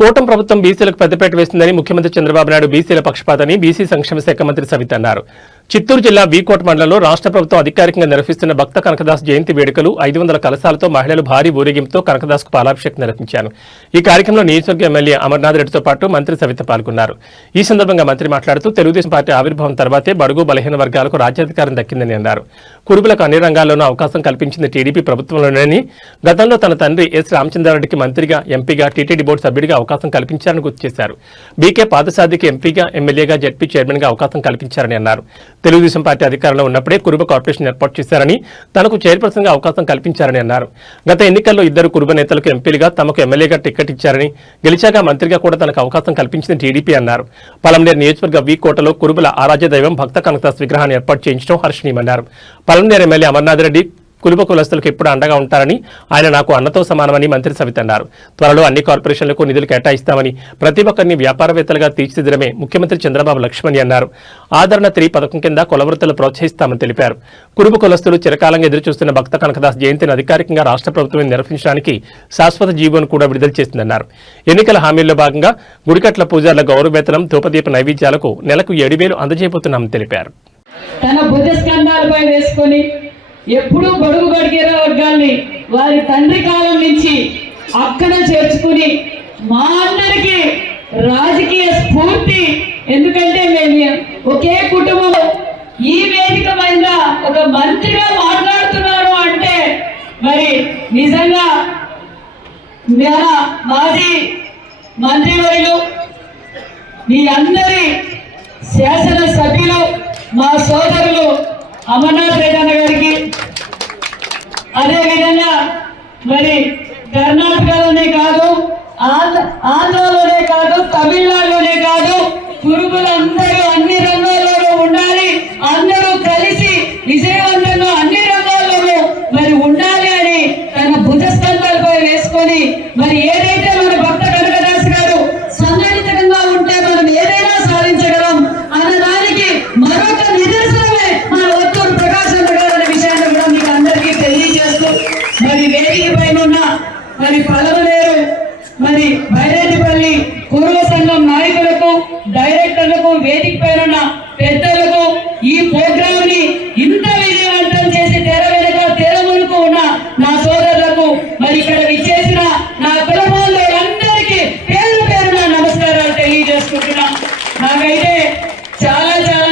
కూటమి ప్రభుత్వం బీసీలకు పెద్దపీట వేస్తుందని ముఖ్యమంత్రి చంద్రబాబు నాయుడు బీసీల పక్షపాతని బీసీ సంక్షేమ శాఖ మంత్రి సవిత అన్నారు. చిత్తూరు జిల్లా వీకోట మండలంలో రాష్ట్ర ప్రభుత్వం అధికారికంగా నిర్వహిస్తున్న భక్త కనకదాస్ జయంతి వేడుకలు 500 కలశాలతో మహిళలు భారీ ఊరేగింపుతో కనకదాస్కు పాలాభిషేకం నిర్వహించారు. ఈ కార్యక్రమంలో నియోజకవర్గ ఎమ్మెల్యే అమర్నాథ్ రెడ్డితో పాటు మంత్రి సవిత పాల్గొన్నారు. ఈ సందర్భంగా మంత్రి మాట్లాడుతూ తెలుగుదేశం పార్టీ ఆవిర్భావం తర్వాతే బడుగు బలహీన వర్గాలకు రాజ్యాధికారం దక్కిందని అన్నారు. కురుబులకు అన్ని రంగాల్లోనూ అవకాశం కల్పించింది టీడీపీ ప్రభుత్వంలోనని, గతంలో తన తండ్రి ఎస్ రామచంద్రారెడ్డికి మంత్రిగా, ఎంపీగా, టీటీడీ బోర్డు సభ్యుడిగా అవకాశం కల్పించారని గుర్తు చేశారు. బీకే పాదసాదికి ఎంపీగా, ఎమ్మెల్యేగా, జడ్పీ చైర్మన్గా అవకాశం కల్పించారని అన్నారు. తెలుగుదేశం పార్టీ అధికారంలో ఉన్నప్పుడే కురుబ కార్పొరేషన్ ఏర్పాటు చేశారని, తనకు చైర్పర్సన్గా అవకాశం కల్పించారని అన్నారు. గత ఎన్నికల్లో 2 కురుబ నేతలకు ఎంపీలుగా, తమకు ఎమ్మెల్యేగా టికెట్ ఇచ్చారని, గెలిచాక మంత్రిగా కూడా తనకు అవకాశం కల్పించింది టీడీపీ అన్నారు. పలంనేరు నియోజకవర్గ వీకోటలో కురుబల ఆరాధ్య దైవం భక్త కనకదాస్ విగ్రహాన్ని ఏర్పాటు చేయించడం హర్షణీయమన్నారు. పలంనేరు ఎమ్మెల్యే అమర్నాథ్ రెడ్డి కురుబ కులస్తులకు ఎప్పుడు అండగా ఉంటారని, ఆయన నాకు అన్నతో సమానమని మంత్రి సవిత అన్నారు. త్వరలో అన్ని కార్పొరేషన్లకు నిధులు కేటాయిస్తామని, ప్రతి ఒక్కరిని వ్యాపారవేత్తలుగా తీర్చిదిద్దడమే ముఖ్యమంత్రి చంద్రబాబు లక్ష్యమని అన్నారు. ఆదరణ 3 పథకం కింద కులవృత్తులు ప్రోత్సహిస్తామని తెలిపారు. కురుబ కులస్తులు చిరకాలంగా ఎదురుచూస్తున్న భక్త కనకదాస్ జయంతిని అధికారికంగా రాష్ట్ర ప్రభుత్వం నిర్వహించడానికి శాశ్వత జీవోను కూడా విడుదల చేసిందన్నారు. ఎన్నికల హామీల్లో భాగంగా గుడికట్ల పూజార్ల గౌరవ వేతనం, ధూపదీప నైవేద్యాలకు నెలకు 7,000 అందజేయబోతున్నామని తెలిపారు. తన భుజస్కంధాలపై వేసుకొని ఎప్పుడూ బడుగు బడిగిన వర్గాల్ని వారి తండ్రి కాలం నుంచి అక్కడ చేర్చుకుని మా అందరికీ రాజకీయ స్ఫూర్తి. ఎందుకంటే మేము ఒకే కుటుంబం. ఈ వేదిక మీద ఒక మంత్రిగా మాట్లాడుతున్నారు అంటే మరి నిజంగా మాజీ మంత్రివర్యులు, మీ అందరి శాసనసభ్యులు, మా సోదరులు అమర్నాథ్ రెడ్డి అన్న గారికి, అదేవిధంగా మరి కర్ణాటకలోనే కాదు, ఆంధ్రలోనే కాదు, తమిళనాడులోనే కాదు, కురుబులందరూ అన్ని రంగాల్లోనూ ఉండాలి, అందరూ కలిసి విజయవంతంగా అన్ని రంగాల్లోనూ మరి ఉండాలి అని తన భుజస్కంధాలపై వేసుకొని మరి ఏదైతే మన భక్త కనకదాస్ గారు సంఘటితంగా ఉంటే మనం ఏదైనా సాధించగలం అన్నదానికి మరొక నిదర్శనమే మన ఒత్తూరు ప్రకాశం గారు అనే విషయాన్ని కూడా మీకు అందరికీ తెలియజేస్తూ మరి వేదిక పైన ఉన్న మరి పలమనేరు, మరి బైరెడ్డిపల్లి కురువ సంఘం నాయకులకు, డైరెక్టర్లకు, వేదిక పైన ఉన్న పెద్దలకు, ఈ ప్రోగ్రామ్ ని ఇంత విజయవంతం చేసి తెర వెనుక తెర మునుకు ఉన్న నా సోదరులకు, మరి ఇక్కడ విచ్చేసిన నా కులమాంధవులందరికీ పేరు పేరున నమస్కారాలు తెలియజేసుకుంటున్నా. నాకైతే చాలా చాలా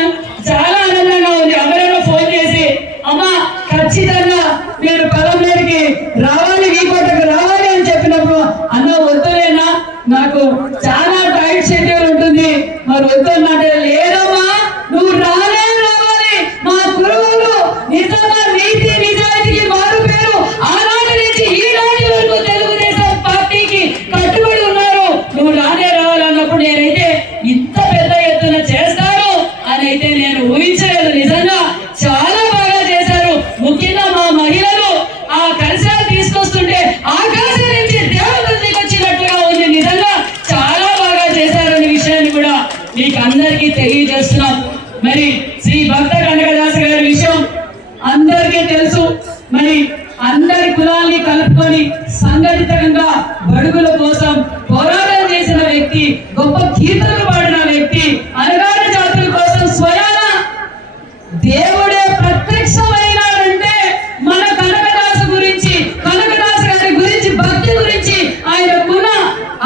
చాలా ఆనందంగా ఉంది. ఎవరైనా ఫోన్ చేసి అమ్మా ఖచ్చితంగా నేను పలంనేరుకి రావాలి, వీకోటకు రావాలి అని చెప్పినప్పుడు అన్న వద్దులేనా, నాకు చాలా టైట్ షెడ్యూల్ ఉంటుంది, మరి వద్దన్నట్టు లేదమ్మా, నువ్వు రావాలి, మా గురువులు నిజంగా నీతి నిజాయితీకి మారు పేరు, ఆనాటి నుంచి ఈనాటి వరకు తెలుగుదేశం పార్టీకి కట్టుబడి ఉన్నారు, నువ్వు రావాలన్నప్పుడు నేనైతే ఇంత పెద్ద ఎత్తున చేస్తారు అని అయితే నేను ఊహించలేదు. నిజంగా చాలా బాగా చేశారు. ముఖ్యంగా మా మహిళలు ఆ కలశాలు తీసుకొస్తుంటే ఆకాశం నుంచి దేవతలకు వచ్చినట్టుగా ఉంది. నిజంగా చాలా బాగా చేశారనే విషయాన్ని కూడా మీకు అందరికీ తెలియజేస్తున్నాం. మరి శ్రీ భక్త కనకదాస్ గారి విషయం అందరికీ తెలుసు. మరి అందరి కులాల్ని కలుపుకొని సంఘటితంగా బడుగుల కోసం పోరాటం చేసిన వ్యక్తి, గొప్ప కీర్తనలు పాడిన వ్యక్తి, అనగాన జాతుల కోసం స్వయాన దేవుడే ప్రత్యక్షమైనాడంటే మన కనకదాసు గురించి, కనకదాసు గారి గురించి, భక్తి గురించి, ఆయనకున్న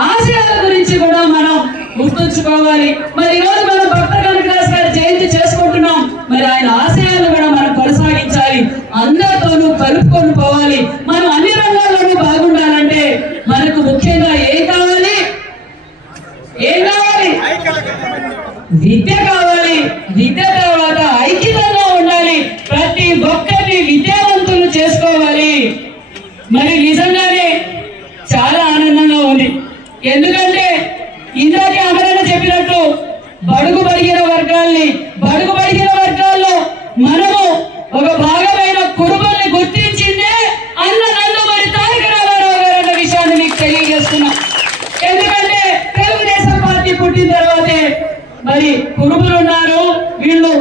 ఆశయాల గురించి కూడా మనం గుర్తుంచుకోవాలి. మరి ఈరోజు మనం భక్త కనకదాసు గారి జయంతి చేసుకుంటున్నాం. మరి ఆయన ఆశయాలు కూడా మనం కొనసాగించాలి, అందరితోనూ కలుపుకొని పోవాలి. మనం అన్ని రంగాల్లోనూ బాగుండాలంటే మనకు ముఖ్యంగా ఏం కావాలి? విద్య కావాలి. విద్య తర్వాత ఐక్యతంగా ఉండాలి. ప్రతి ఒక్కరిని విద్యావంతులు చేసుకోవాలి. మరి నిజంగానే చాలా ఆనందంగా ఉంది. ఎందుకంటే ఇందాకే అమరణ చెప్పినట్టు బడుగు బడిగిన వర్గాల్లో మనము ఒక భాగమైన కురుబల్ని గుర్తించిందే అన్న నందమూరి తారక రామారావు గారు అన్న విషయాన్ని మీకు తెలియజేస్తున్నాం. ఎందుకంటే తెలుగుదేశం పార్టీ పుట్టిన తర్వాతే మరి కురుబులు ఉన్నారు. వీళ్ళు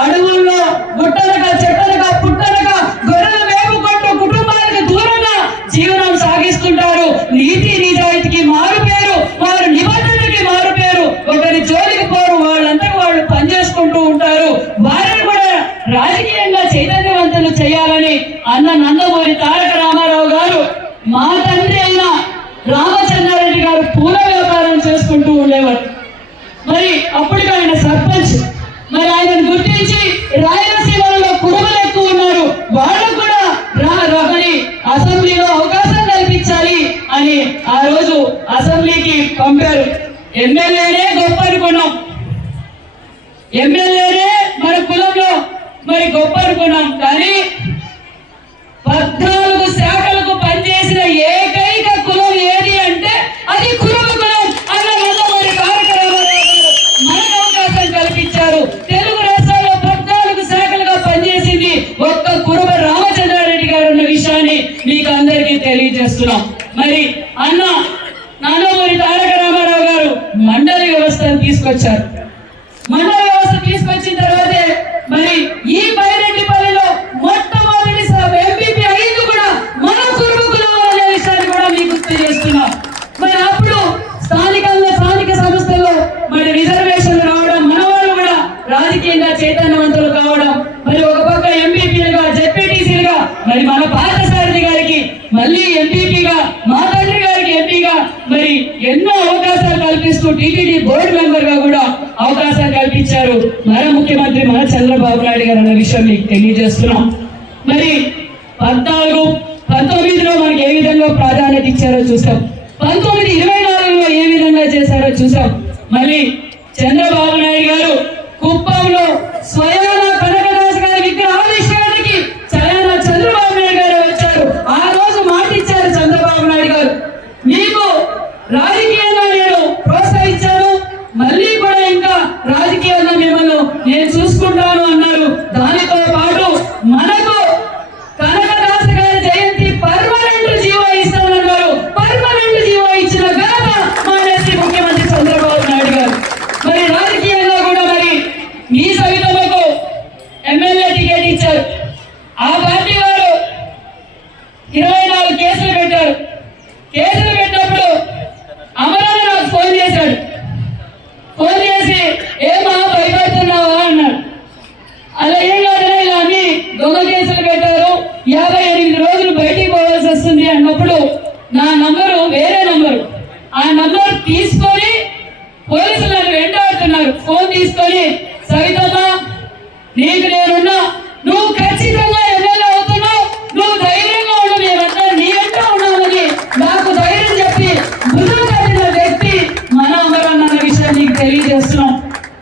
అడవుల్లో గుట్టలుగా, చెట్టలుగా, పుట్టలుగా గొర్రెలు మేపుకుంటూ కుటుంబానికి దూరంగా జీవనం సాగిస్తుంటారు. నీతి నిజాయితీకి మారు పేరు. వారు అన్న నందమూరి తారక రామారావు గారు మా తండ్రి అయిన రామచంద్రారెడ్డి గారు పూల వ్యాపారం చేసుకుంటూ ఉండేవారు. మరి అప్పటికి ఆయన సర్పంచ్. మరి ఆయనను గుర్తించి రాయలసీమలో కురుమలు ఎక్కువ ఉన్నారు, వాళ్ళకు కూడా మరి అసెంబ్లీలో అవకాశం కల్పించాలి అని ఆ రోజు అసెంబ్లీకి పంపారు. ఎమ్మెల్యేనే గొప్ప అనుకున్నాం, ఎమ్మెల్యేనే మన కులంలో మరి గొప్ప అనుకున్నాం. కానీ 14 శాఖలకు పనిచేసిన ఏకైక కులం ఏది అంటే అది కురుమ కులం. అన్న నందమూరి తారక రామారావు మనకు అవకాశం కల్పించారు. తెలుగు రాష్ట్రాల్లో 14 శాఖలుగా పనిచేసింది ఒక్క కురుమ రామచంద్రారెడ్డి గారు ఉన్న విషయాన్ని మీకు అందరికీ తెలియజేస్తున్నాం. మరి అన్న నందమూరి తారక రామారావు గారు మండలి వ్యవస్థను తీసుకొచ్చారు. మండలి వ్యవస్థ తీసుకొచ్చిన తర్వాతే మరి ఈ బైరెడ్డిపల్లిలో మొట్టమొదటి ఎంపీపీ అయింది కూడా మన కురుమ కులం అనే విషయాన్ని కూడా మీకు గుర్తు చేస్తున్నాం. మరి అప్పుడు స్థానిక సంస్థల్లో మరి రిజర్వేషన్లు రావడం, మన వాళ్ళు కూడా రాజకీయంగా చైతన్యవంతులు కావడం, మరి ఒక పక్క ఎంపీపీలుగా జెడ్పీటీసీలుగా మరి మన పార్థసారథి గారికి మళ్ళీ ఎంపీపీగా, మా తండ్రి గారికి ఎంపీగా మరి ఎన్నో అవకాశాలు కల్పిస్తూ టీటీడీ బోర్డు మెంబర్ గా కూడా అవకాశాలు కల్పించారు మన ముఖ్యమంత్రి మన చంద్రబాబు నాయుడు గారు అన్న విషయం మీకు తెలియజేస్తున్నాం. మరి 14-19లో మనకి ఏ విధంగా ప్రాధాన్యత ఇచ్చారో చూసాం, 19-24లో ఏ విధంగా చేశారో చూసాం. మళ్ళీ చంద్రబాబు నాయుడు గారు కుప్పంలో స్వయాన కనకదాస్ గారి విగ్రహావిష్కరణకి స్వయాన చంద్రబాబు నాయుడు గారు వచ్చారు. ఆ రోజు మాట ఇచ్చారు చంద్రబాబు నాయుడు గారు, మీకు రాజకీయంగా నేను ప్రోత్సహించాను, మళ్ళీ కూడా ఇంకా రాజకీయంగా మిమ్మల్ని నేను చూసుకుంటాను అన్నారు. దానితో పాటు మనకు కనకదాస గారి జయంతి పర్మనెంట్ జీవో ఇస్తానన్నారు. పర్మనెంట్ జీవో ఇచ్చిన ఘనత మానేసి ముఖ్యమంత్రి చంద్రబాబు నాయుడు గారు. మరి రాజకీయంగా కూడా మరి మీ సవితమ్మకు ఎమ్మెల్యే టికెట్ ఇచ్చారు. ఆ పార్టీ వారు 24 కేసులు పెట్టారు. కేసులు పెట్టినప్పుడు అమరాన్ని నాకు ఫోన్ చేశాడు. ఫోన్ చేసి ఏమా భయపడుతున్నావా అన్నాడు. అలా ఏం కాదన్నా, ఇలా అన్ని దొంగ కేసులు పెట్టారు, 58 రోజులు బయటికి పోవాల్సి వస్తుంది అన్నప్పుడు నా నంబరు వేరే నంబరు, ఆ నంబర్ తీసుకొని పోలీసులు నన్ను వెంటాడుతున్నారు. ఫోన్ తీసుకొని సవితమ్మ నీకు నేనున్నా, నువ్వు ఖచ్చితంగా ఎమ్మెల్యే అవుతున్నావు, నువ్వు ధైర్యంగా ఉండు, మేమంతా నీ వెంట ఉన్నామని నాకు ధైర్యం చెప్పి ముందుకు కట్టిన వ్యక్తి మన అమరన్న అన్న విషయాన్ని నీకు తెలియజేస్తున్నాం.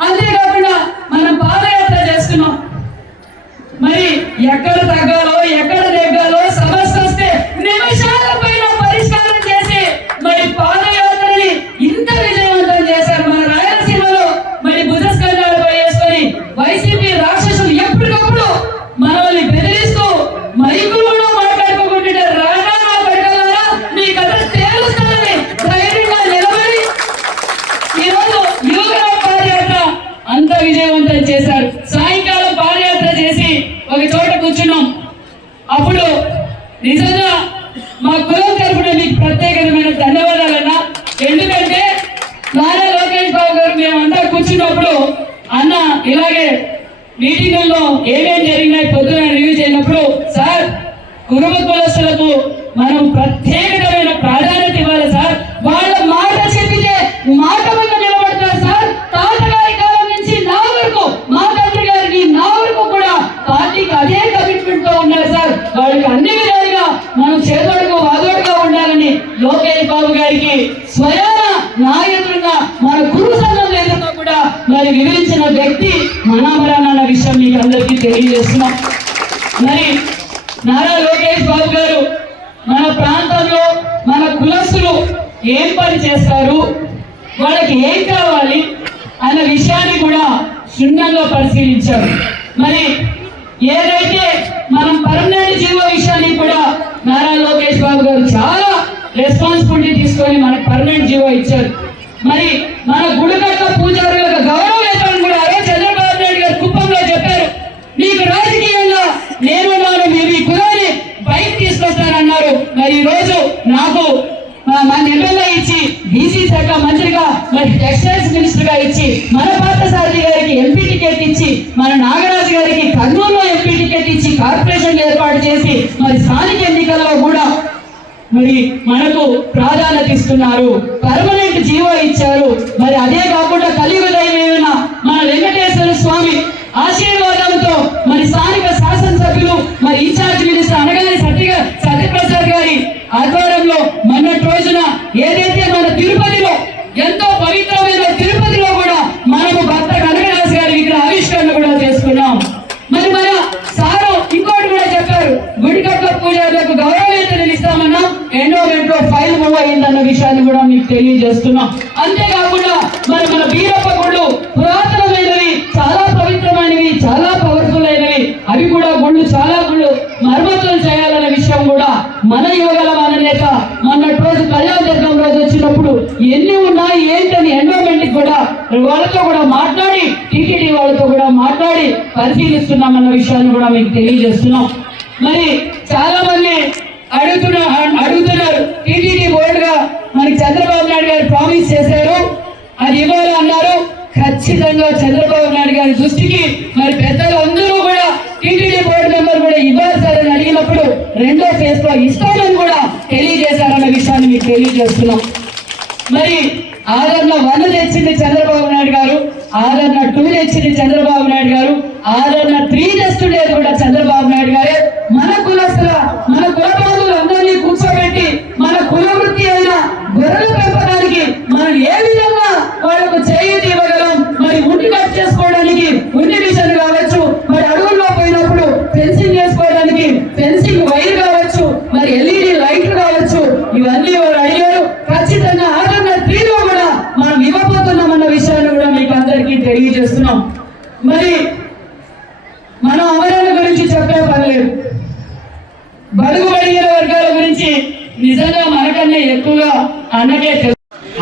అంతేకాకుండా మనం పాదయాత్ర చేస్తున్నాం. మరి ఎక్కడ తగ్గాలో ఎక్కడ నెగ్గాలో సమస్య వస్తే నిమిషాల పైన పరిష్కారం చేసి మరి పాదయాత్రని ఇంత విజయవంతం చేశారు. మన రాయలసీమలో మరి భుజస్కంధాలపై వేసుకొని వైసీపీ రాక్షసులు ఎప్పటికప్పుడు మనల్ని బెదిరిస్తూ మైకులలో మాట్లాడుకుంటుంటే రానా నా పడగలరా మీ కథ తేలుస్తానని ధైర్యంగా నిలబడి ఈరోజు యువగల పాదయాత్ర అంత విజయవంతం చేశారు. సాయంకాలం పాదయాత్ర చేసి ఒక చోట కూర్చున్నాం. అప్పుడు నిజంగా మా కులం తరపున మీకు ప్రత్యేకమైన ధన్యవాదాలన్నా. ఎందుకంటే నారా లోకేష్ బాబు గారు మేమంతా కూర్చున్నప్పుడు అన్న ఇలాగే మీటింగుల్లో ఏమేం జరిగినాయి పొద్దున రివ్యూ చేయనప్పుడు, సార్ కురుమ కులస్తులకు మనం ప్రత్యేకమైన ప్రాధాన్యత ఇవ్వాలి సార్, వాళ్ళ మాట చెప్పితే మాట మీద నిలబడతారు సార్. తాతగారి కాలం నుంచి నా వరకు, మా తండ్రి గారికి నా వరకు కూడా పార్టీకి అదే కమిట్మెంట్ తో ఉన్నారు సార్. వాళ్ళకి అన్ని విధాలుగా మనం చేదోడుగా వాదోడుగా ఉండాలని లోకేష్ బాబు గారికి స్వయాన నాయకులుగా మన గురు సంఘం లేకుండా కూడా మరి వివరించిన వ్యక్తి మన అమరన్న విషయం మీకు అందరికీ తెలియజేస్తున్నాం. మరి నారా లోకేష్ బాబు గారు మన ప్రాంతంలో మన కులస్తులు ఏం పని చేస్తారు, వాళ్ళకి ఏం కావాలి అన్న విషయాన్ని కూడా క్షుణ్ణంగా పరిశీలించారు. మరి ఏదైతే మనం పర్మనెంట్ జీవో విషయాన్ని కూడా నారా లోకేష్ బాబు గారు చాలా రెస్పాన్సిబిలిటీ తీసుకొని మనకు పర్మనెంట్ జీవో ఇచ్చారు. మరి మన గుడికట్ల పూజారులకు గౌరవ వేతనం కూడా అదే చంద్రబాబు నాయుడు గారు కుప్పంలో చెప్పారు. మీకు రాజకీయంగా నేను మీరు ఈ కులాన్ని బయట తీసుకొస్తానన్నారు. మరి ఈ రోజు నాకు మన ఎమ్మెల్యే ఇచ్చి బీసీ శాఖ మంత్రిగా మరి టెక్స్టైల్స్ మినిస్టర్ గా ఇచ్చి మన పార్థసారథి గారికి ఎంపీ టికెట్ ఇచ్చి మన నాగరాజు గారికి కర్నూలులో ఎంపీ టికెట్ ఇచ్చి కార్పొరేషన్ ఏర్పాటు చేసి మరి మనకు ప్రాధాన్యత ఇస్తున్నారు, పర్మనెంట్ జీవో ఇచ్చారు. మరి అదే కాకుండా కలియుగ దైవమైన మన వెంకటేశ్వర స్వామి ఆశీర్వాదంతో మరి స్థానిక శాసనసభ్యులు మరి ఇన్ఛార్జ్ మినిస్టర్ అనగానే సత్యప్రసాద్ గారి ఆధ్వర్యంలో మొన్నటి రోజున ఏదైతే మన తిరుపతిలో ఎంతో పవిత్రమైన తిరుపతిలో కూడా మనము భక్త కనకదాస్ గారి విగ్రహ ఆవిష్కరణ కూడా చేసుకున్నాం. మరి మన సారు ఇంకోటి కూడా చెప్పారు, గుడికట్ల పూజలకు గౌరవవేతనం ఇస్తామన్నా ఎండోమెంట్ లో ఫైల్ మూవ్ అయిందన్న విషయాన్ని కూడా మీకు తెలియజేస్తున్నాం. అంతేకాకుండా మరి మన బీరప్ప గుళ్ళు పురాతనమైనవి, చాలా పవిత్రమైనవి, చాలా పవర్ఫుల్ అయినవి, అవి కూడా గుళ్ళు చాలా గుళ్ళు మరమ్మతులు చేయాలన్న విషయం కూడా మన యువగల మన నేత మొన్నటి రోజు కళ్యాణ దుర్గం రోజు వచ్చినప్పుడు ఎన్ని ఉన్నాయి ఏంటని ఎండోమెంట్ కూడా వాళ్ళతో కూడా మాట్లాడి టీటీడీ వాళ్ళతో కూడా మాట్లాడి పరిశీలిస్తున్నామన్న విషయాన్ని కూడా మీకు తెలియజేస్తున్నాం. మరి చాలా మంది అడుగుతున్నారు టీటీడీ బోర్డుగా మనకి చంద్రబాబు నాయుడు గారు ప్రామిస్ చేశారు, అది ఇవ్వాలి అన్నారు. ఖచ్చితంగా చంద్రబాబు నాయుడు గారి దృష్టికి మరి పెద్దలు అందరూ కూడా టీటీడీ బోర్డు మెంబర్ కూడా ఇవ్వాలి సార్ అని అడిగినప్పుడు రెండో ఫేజ్ లో ఇస్తామని కూడా తెలియజేశారన్న విషయాన్ని మీకు తెలియజేస్తున్నాం. మరి ఆదరణ 1 తెచ్చింది చంద్రబాబు నాయుడు గారు, ఆదరణ 2 తెచ్చింది చంద్రబాబు నాయుడు గారు, ఆదరణ 3 తెస్తుండేది కూడా చంద్రబాబు నాయుడు గారే. మన కులస్తుల మన కులబాబులు అందరినీ కూర్చోబెట్టి మన కుల వృత్తి అయిన గొర్రెలు పెంపడానికి మనం ఏ విధంగా వాళ్ళకు చేయూత ఇవ్వగలం, మరి ఉండి కట్ చేసుకోవడానికి ఉండి మిషన్ కావచ్చు, మరి అడవుల్లో పోయినప్పుడు ఫెన్సింగ్ చేసుకోవడానికి ఫెన్సింగ్ వైర్ కావచ్చు, మరి ఎల్ఈడి లైట్లు కావచ్చు, ఇవన్నీ వారు అడిగారు. ఖచ్చితంగా ఆదరణ 3లో కూడా మనం ఇవ్వబోతున్నామన్న విషయాన్ని కూడా మీకు అందరికీ తెలియజేస్తున్నాం. మరి మనం అమరాల గురించి చెప్పే పని లేదు, బడుగు బడిగిన వర్గాల గురించి నిజంగా మనకన్నా ఎక్కువగా అన్నకే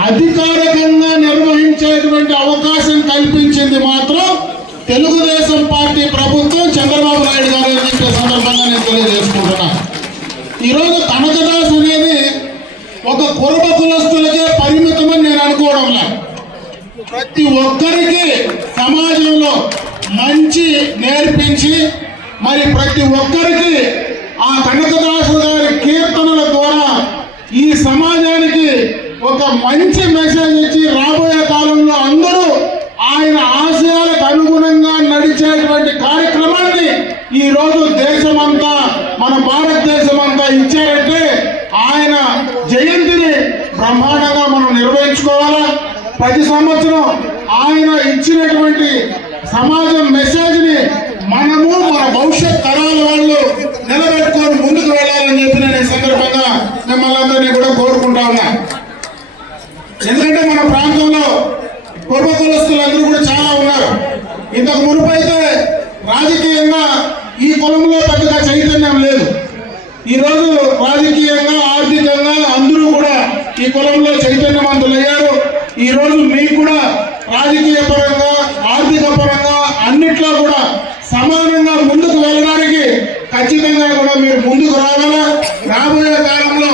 అధికారికంగా నిర్వహించేటువంటి అవకాశం కల్పించింది మాత్రం తెలుగుదేశం పార్టీ ప్రభుత్వం, చంద్రబాబు నాయుడు గారు అని చెప్పే సందర్భంగా నేను తెలియజేసుకుంటున్నా. ఈరోజు కనకదాస్ అనేది ఒక కురబ కులస్తులకే పరిమితమని నేను అనుకోవడం లేదు. ప్రతి ఒక్కరికి సమాజంలో మంచి నేర్పించి మరి ప్రతి ఒక్కరికి ఆ కనకదాసు గారి కీర్తనల ద్వారా ఈ సమాజానికి ఒక మంచి మెసేజ్ ఇచ్చి రాబోయే కాలంలో అందరూ ఆయన ఆశయాలకు అనుగుణంగా నడిచేటువంటి కార్యక్రమాన్ని ఈ రోజు దేశమంతా మన భారతదేశం అంతా ఇచ్చారంటే ఆయన జయంతిని బ్రహ్మాండంగా మనం నిర్వహించుకోవాలా. ప్రతి సంవత్సరం ఆయన ఇచ్చినటువంటి సమాజం మెసేజ్ ని మనము మన భవిష్యత్ తరాల వాళ్ళు నిలబెట్టుకొని ముందుకు వెళ్ళాలని చెప్పి నేను ఈ సందర్భంగా మిమ్మల్ని అందరినీ కూడా కోరుకుంటా ఉన్నా. ఎందుకంటే మన ప్రాంతంలో కుర్మ కులస్తులందరూ కూడా చాలా ఉన్నారు. ఇంతకు మునుపు అయితే రాజకీయంగా ఈ కులంలో పెద్దగా చైతన్యం లేదు. ఈరోజు రాజకీయంగా ఆర్థికంగా అందరూ కూడా ఈ కులంలో చైతన్యవంతులయ్యారు. ఈరోజు మీకు కూడా రాజకీయ పరంగా ఆర్థిక పరంగా అన్నిట్లో కూడా సమానంగా ముందుకు వెళ్ళడానికి ఖచ్చితంగా కూడా మీరు ముందుకు రావాలా. రాబోయే కాలంలో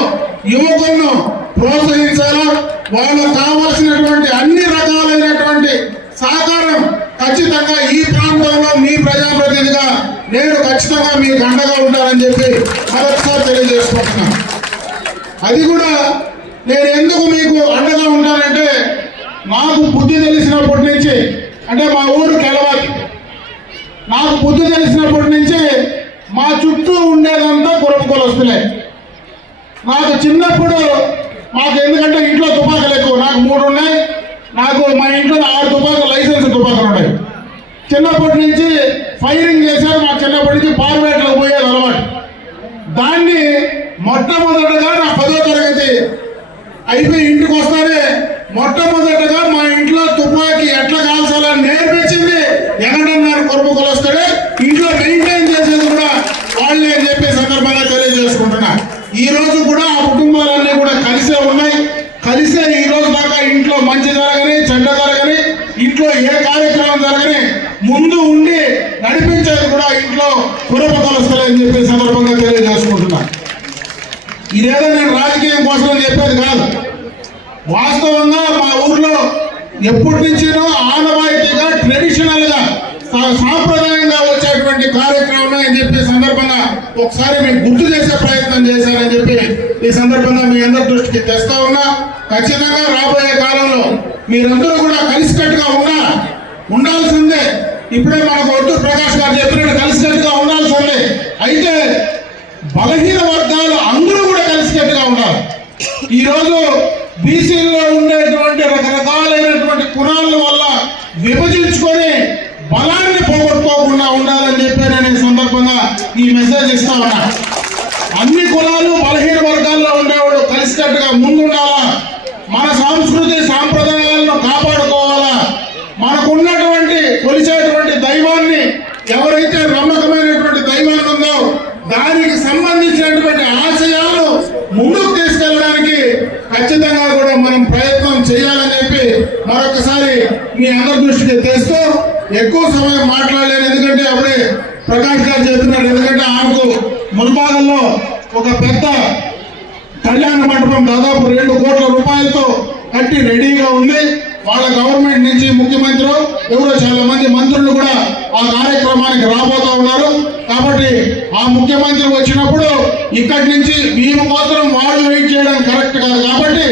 యువకులను ప్రోత్సహించాలా. వాళ్ళకు కావాల్సినటువంటి అన్ని రకాలైనటువంటి సహకారం ఖచ్చితంగా ఈ ప్రాంతంలో మీ ప్రజాప్రతినిధిగా నేను ఖచ్చితంగా మీకు అండగా ఉంటానని చెప్పి మరొకసారి తెలియజేసుకుంటున్నాను. అది కూడా నేను ఎందుకు మీకు అండగా ఉంటానంటే, నాకు బుద్ధి తెలిసినప్పటి నుంచి, అంటే మా ఊరు కెలవాలి, నాకు బుద్ధి తెలిసినప్పటి నుంచి మా చుట్టూ ఉండేదంతా కురబ కులస్తులే. నాకు చిన్నప్పుడు మాకు ఎందుకంటే ఇంట్లో తుపాకులు ఎక్కువ, నాకు 3 ఉన్నాయి. నాకు మా ఇంట్లో 6 తుపాకులు లైసెన్స్ తుపాకులు ఉన్నాయి. చిన్నప్పటి నుంచి ఫైరింగ్ చేశారు. మా చిన్నప్పటి నుంచి పార్వేట్లకు పోయేది అలవాటు. దాన్ని మొట్టమొదటగా నా 10వ తరగతి అయిపోయి ఇంటికి వస్తానే మొట్టమొదటగా మా ఇంట్లో తుపాకీ ఎట్లా కాల్చాలని నేర్పించింది ఎగడన్నారు కురబ కులస్తుడే. ఇంట్లో మెయింటైన్ చేసేది కూడా వాళ్ళే అని చెప్పే సందర్భంగా తెలియజేసుకుంటున్నా. ఈ రోజు కూడా ఆ కుటుంబాలన్నీ కూడా కలిసే ఉన్నాయి. కలిసే ఈ రోజు దాకా ఇంట్లో మంచి జరగని చెడ్డ జరగని ఇంట్లో ఏ కార్యక్రమం జరగని ముందు ఉండి నడిపించేది కూడా ఇంట్లో కురబ కులస్తులే అని చెప్పే సందర్భంగా తెలియజేసుకుంటున్నా. ఇదేదో నేను రాజకీయం కోసం చెప్పేది కాదు. వాస్తవంగా మా ఊర్లో ఎప్పటి నుంచినో ఆనవాయితీగా ట్రెడిషనల్ గా సాంప్రదాయంగా వచ్చేటువంటి కార్యక్రమం అవసరమే అని చెప్పి సందర్భంగా ఒకసారి మీకు గుర్తు చేసే ప్రయత్నం చేశారని చెప్పి ఈ సందర్భంగా మీ అందరి దృష్టికి తెస్తా ఉన్నా. ఖచ్చితంగా రాబోయే కాలంలో మీరందరూ కూడా కలిసికట్టుగా ఉండాల్సిందే. ఇప్పుడే మనకు ఒట్టూరు ప్రకాష్ గారు చెప్పినట్టు కలిసికట్టుగా ఉండాల్సిందే. అయితే బలహీన వర్గాలు అందరూ కూడా కలిసికట్టుగా ఉండాలి. ఈరోజు బీసీల్లో ఉండేటువంటి రకరకాలైనటువంటి కులాల వల్ల విభజించుకొని బలాన్ని పోగొట్టుకోకుండా ఉండాలని చెప్పి నేను ఈ సందర్భంగా ఈ మెసేజ్ ఇస్తా ఉన్నా. అన్ని కులాలు బలహీన వర్గాల్లో ఉండేవాళ్ళు కలిసికట్టుగా ముందుండాలా, మన సంస్కృతి సాంప్రదాయాలను కాపాడుకోవాలా, మనకున్నటువంటి కొలిచేటువంటి దైవాన్ని ఎవరైతే నమ్మకమైనటువంటి దైవాన్ని ఉందో దానికి సంబంధించినటువంటి ఆశయాలు ముందుకు తీసుకెళ్ళడానికి ఖచ్చితంగా కూడా మనం ప్రయత్నం చేయాలని చెప్పి మరొకసారి మీ అందరి దృష్టికి తెస్తూ ఎక్కువ సమయం మాట్లాడలేను. ఎందుకంటే అప్పుడే ప్రకాష్ గారు చెప్పినారు. ఎందుకంటే ఆమెకు మున్భాగంలో ఒక పెద్ద కళ్యాణ మండపం దాదాపు 2 కోట్ల రూపాయలతో కట్టి రెడీగా ఉంది. వాళ్ళ గవర్నమెంట్ నుంచి ముఖ్యమంత్రి ఎవరో చాలా మంది మంత్రులు కూడా ఆ కార్యక్రమానికి రాబోతా ఉన్నారు. కాబట్టి ఆ ముఖ్యమంత్రి వచ్చినప్పుడు ఇక్కడి నుంచి మేము మాత్రం వాళ్ళు వెయిట్ చేయడం కరెక్ట్ కాదు. కాబట్టి